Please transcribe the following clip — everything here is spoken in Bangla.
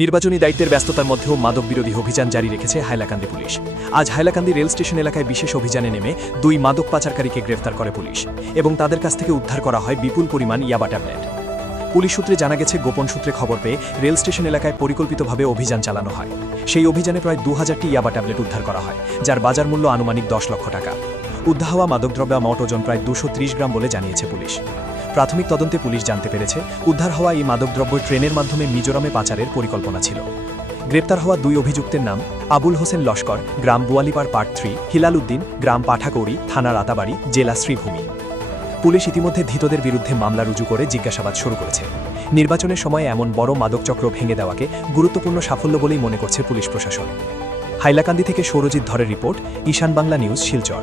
নির্বাচনী দায়িত্বের ব্যস্ততার মধ্যেও মাদক বিরোধী অভিযান জারি রেখেছে হাইলাকান্দি পুলিশ। আজ হাইলাকান্দি রেল স্টেশন এলাকায় বিশেষ অভিযানে নেমে 2 মাদক পাচারকারীকে গ্রেফতার করে পুলিশ এবং তাদের কাছ থেকে উদ্ধার করা হয় বিপুল পরিমাণ ইয়াবা ট্যাবলেট। পুলিশ সূত্রে জানা গেছে, গোপন সূত্রে খবর পেয়ে রেল স্টেশন এলাকায় পরিকল্পিতভাবে অভিযান চালানো হয়। সেই অভিযানে প্রায় 2000টি ইয়াবা ট্যাবলেট উদ্ধার করা হয়, যার বাজার মূল্য আনুমানিক 10 লক্ষ টাকা। উদ্ধার হওয়া মাদকদ্রব্য মোট ওজন প্রায় 230 গ্রাম বলে জানিয়েছে পুলিশ। প্রাথমিক তদন্তে পুলিশ জানতে পেরেছে, উদ্ধার হওয়া এই মাদকদ্রব্য ট্রেনের মাধ্যমে মিজোরামে পাচারের পরিকল্পনা ছিল। গ্রেপ্তার হওয়া 2 অভিযুক্তের নাম আবুল হোসেন লস্কর, গ্রাম বোয়ালিপাড় পার্ট 3, হিলাল উদ্দিন, গ্রাম পাঠাকৌড়ি, থানা রাতাবাড়ি, জেলা শ্রীভূমি। পুলিশ ইতিমধ্যে ধৃতদের বিরুদ্ধে মামলা রুজু করে জিজ্ঞাসাবাদ শুরু করেছে। নির্বাচনের সময় এমন বড় মাদকচক্র ভেঙে দেওয়াকে গুরুত্বপূর্ণ সাফল্য বলেই মনে করছে পুলিশ প্রশাসন। হাইলাকান্দি থেকে সৌরজিৎ ধরের রিপোর্ট, ঈশান বাংলা নিউজ, শিলচর।